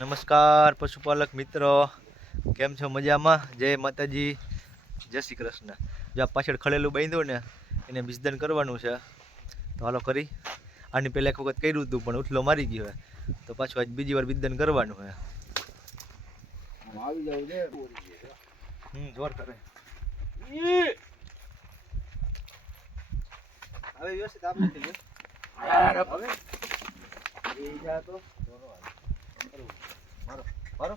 નમસ્કાર પશુપાલક મિત્રો, કેમ છો? મજામાં? જય માતાજી, જય શ્રી કૃષ્ણ. જો આ પાછળ ખળેલું બાંધ્યું ને એને બિસ્દન કરવાનું છે, તો હાલો કરી. આની પહેલાં એક વખત કર્યું હતું પણ ઉઠલો મારી ગયો હોય, તો પાછું આજ બીજી વાર બિસ્દન કરવાનું છે. આવી જાવ છે જોર કરે હવે વ્યવસ્થિત આપણે થઈ ગયું. હવે એ જા તો મારો મારો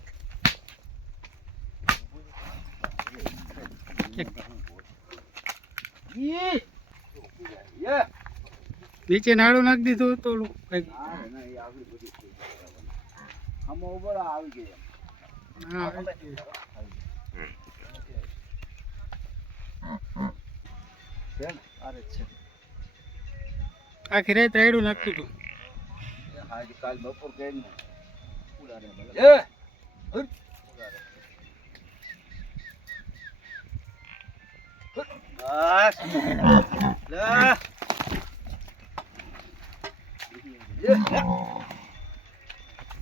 નીચે નાડું નાખી દીધું તો કઈક આખી રાત રાયડું નાખતું હતું. કાલ બપોર કઈ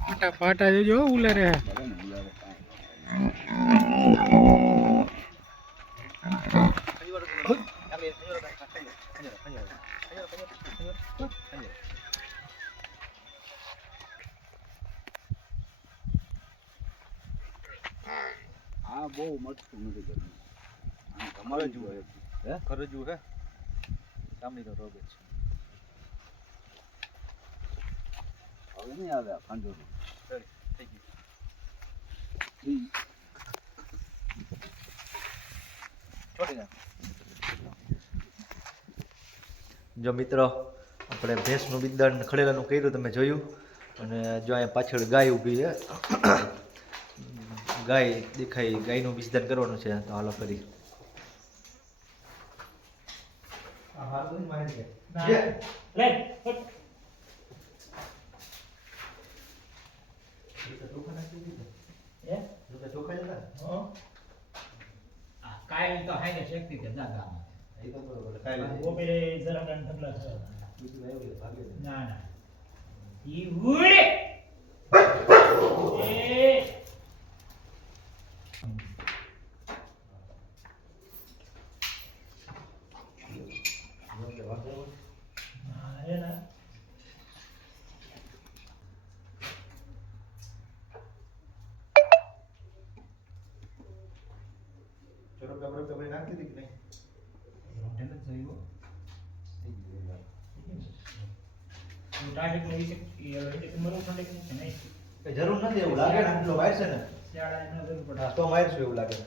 પાટા પાટા જોજો ઉલારે. હા બહુ મસ્ત નથી કરતું. તમારે જુઓ હે ખરે જુઓ હે ચામડીનો રોગ છે. હવે નહીં આવે આ ખાંડો થઈ ગયું છોડી નાખ. જો મિત્રો આપણે ભેંસનું બિંદણ ખડેલાનું કર્યું તમે જોયું, અને જો અહીંયા પાછળ ગાય ઊભી છે, ગાય દેખાય, ગાયનું બિસ્દાન કરવાનું છે, તો હાલો કરી. કાયમ તો હાઈને શેકતી કે ના ગામ ગોબેરે જરા ગામ ઢગલા છે ના ના ઈ ઉડે એ ના ચલો કપડે કપડે નાખી દીધી કે નહીં? રોટેલ જ જોયો તો ટાર્ગેટ ને વિશે એ મરો ઠંડે કે નહીં જરૂર નથી એવું લાગે ને, આટલો વાયર છે ને શાળા ન જરૂર પડે તો મારશું એવું લાગે.